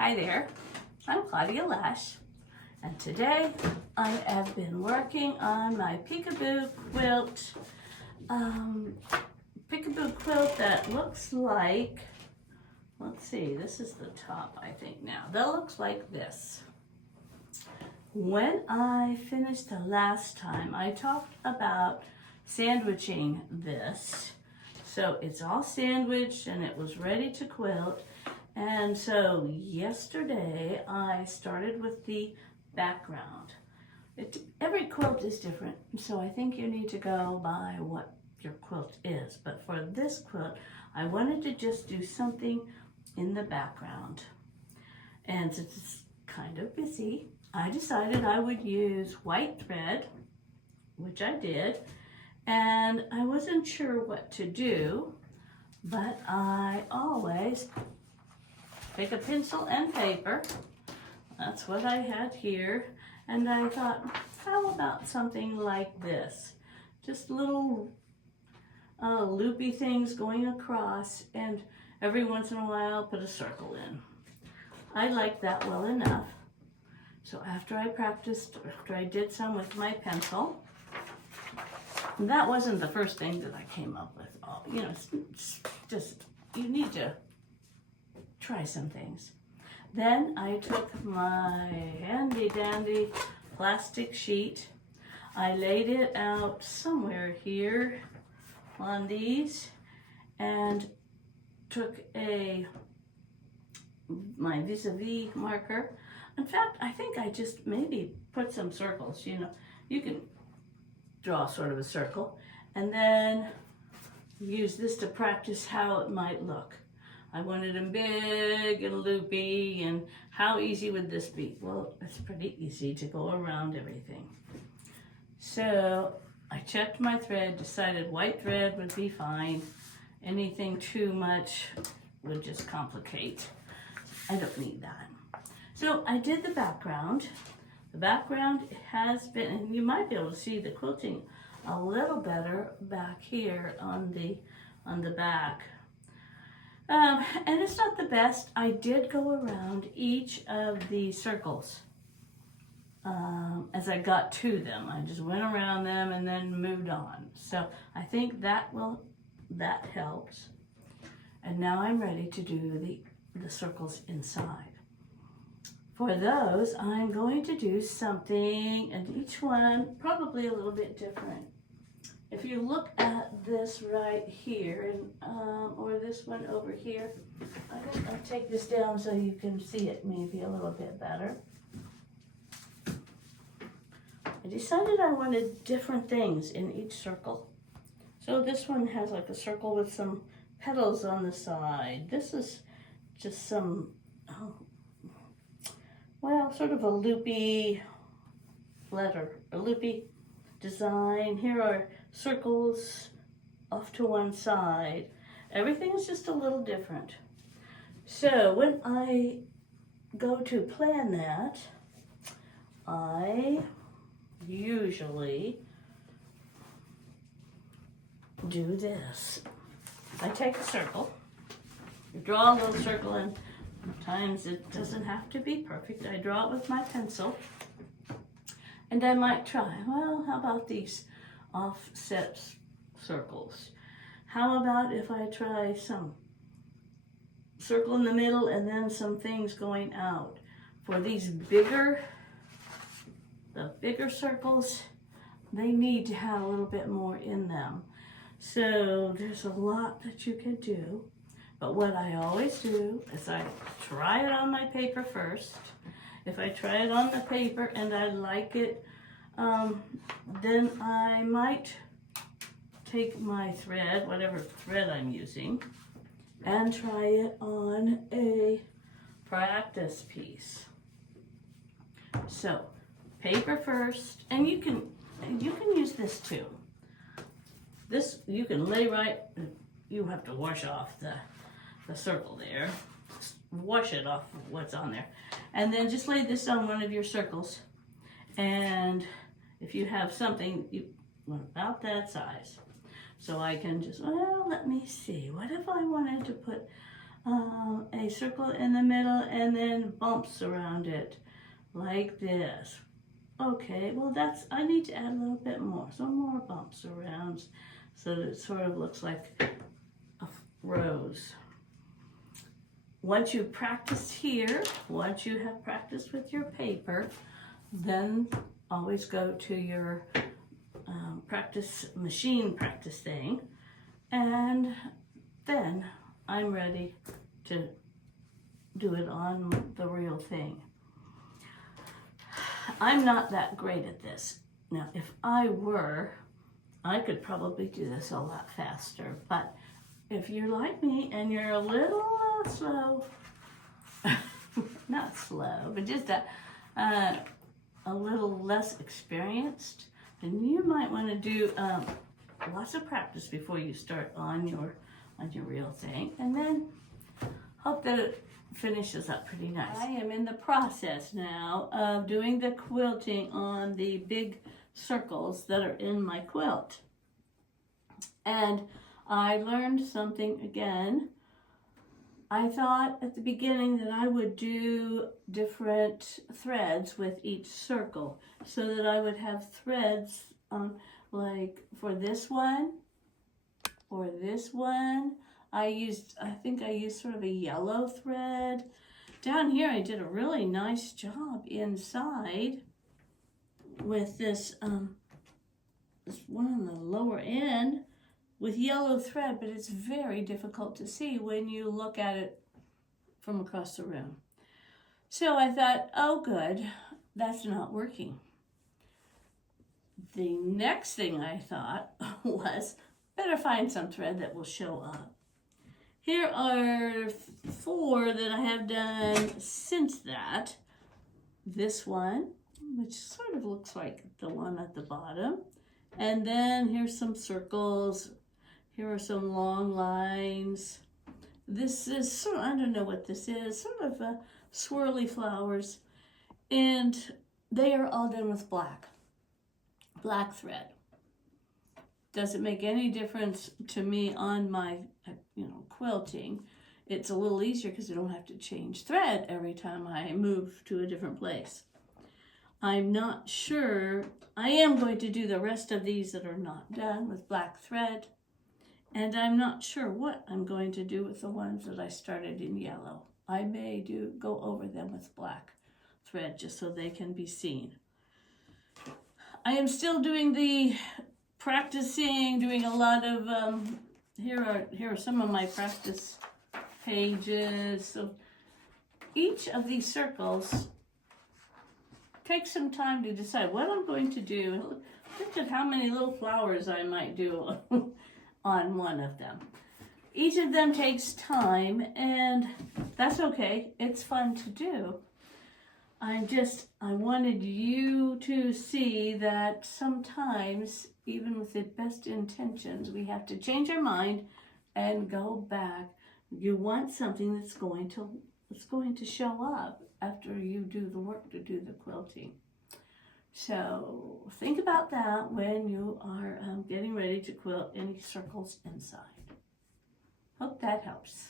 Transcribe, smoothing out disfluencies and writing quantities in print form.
Hi there, I'm Claudia Lash, and today I have been working on my peekaboo quilt. Peekaboo quilt that looks like, let's see, this is the top I think now. That looks like this. When I finished the last time, I talked about sandwiching this. So it's all sandwiched and it was ready to quilt. And so yesterday I started with the background. Every quilt is different, so I think you need to go by what your quilt is. But for this quilt, I wanted to just do something in the background. And since it's kind of busy, I decided I would use white thread, which I did, and I wasn't sure what to do, but I always pick a pencil and paper. That's what I had here. And I thought, how about something like this? Just little loopy things going across, and every once in a while put a circle in. I like that well enough. So after I did some with my pencil, that wasn't the first thing that I came up with. You know, it's just, you need to try some things. Then I took my handy dandy plastic sheet. I laid it out somewhere here on these and took my vis-a-vis marker. In fact, I think I just maybe put some circles. You know, you can draw sort of a circle and then use this to practice how it might look. I wanted them big and loopy, and how easy would this be? Well, it's pretty easy to go around everything. So I checked my thread, decided white thread would be fine. Anything too much would just complicate. I don't need that. So I did the background. The background has been, and you might be able to see the quilting a little better back here on the back. And it's not the best. I did go around each of the circles as I got to them. I just went around them and then moved on. So I think that helps. And now I'm ready to do the circles inside. For those, I'm going to do something, and each one probably a little bit different. If you look at this right here, and or this one over here, I'll take this down so you can see it maybe a little bit better. I decided I wanted different things in each circle. So this one has like a circle with some petals on the side. This is just some, well, sort of a loopy letter, a loopy design. Here are circles off to one side. Everything is just a little different. So when I go to plan that, I usually do this. I take a circle, draw a little circle, and sometimes it doesn't have to be perfect. I draw it with my pencil, and I might try, well, how about these offset circles? How about if I try some circle in the middle and then some things going out? For these the bigger circles, they need to have a little bit more in them. So there's a lot that you can do. But what I always do is I try it on my paper first. If I try it on the paper and I like it, then I might take my thread, whatever thread I'm using, and try it on a practice piece. So paper first, and you can use this too. This you can lay right. You have to wash off the circle there. Wash it off what's on there, and then just lay this on one of your circles. And if you have something about that size, so I can just, well, let me see. What if I wanted to put a circle in the middle and then bumps around it like this. Okay, well I need to add a little bit more, some more bumps around so that it sort of looks like a rose. Once you've practiced here, once you have practiced with your paper, then always go to your machine practice thing, and then I'm ready to do it on the real thing. I'm not that great at this. Now, if I were, I could probably do this a lot faster, but if you're like me and you're a little slow, not slow, but just a little less experienced, then you might want to do lots of practice before you start on your real thing, and then hope that it finishes up pretty nice. I am in the process now of doing the quilting on the big circles that are in my quilt, and I learned something again. I thought at the beginning that I would do different threads with each circle so that I would have threads like for this one or this one. I think I used sort of a yellow thread. Down here I did a really nice job inside with this one on the lower end with yellow thread, but it's very difficult to see when you look at it from across the room. So I thought, oh good, that's not working. The next thing I thought was, better find some thread that will show up. Here are 4 that I have done since that. This one, which sort of looks like the one at the bottom. And then here's some circles. Here are some long lines. This is sort of, I don't know what this is, sort of swirly flowers. And they are all done with black thread. Doesn't make any difference to me on my, quilting. It's a little easier because I don't have to change thread every time I move to a different place. I'm not sure. I am going to do the rest of these that are not done with black thread. And I'm not sure what I'm going to do with the ones that I started in yellow. I may go over them with black thread just so they can be seen. I am still doing the practicing, doing a lot of, here are some of my practice pages. So each of these circles, take some time to decide what I'm going to do. Look at how many little flowers I might do on one of them. Each of them takes time, and that's okay. It's fun to do. I wanted you to see that sometimes, even with the best intentions, we have to change our mind and go back. You want something that's going to show up after you do the work to do the quilting. So think about that when you are getting ready to quilt any circles inside. Hope that helps.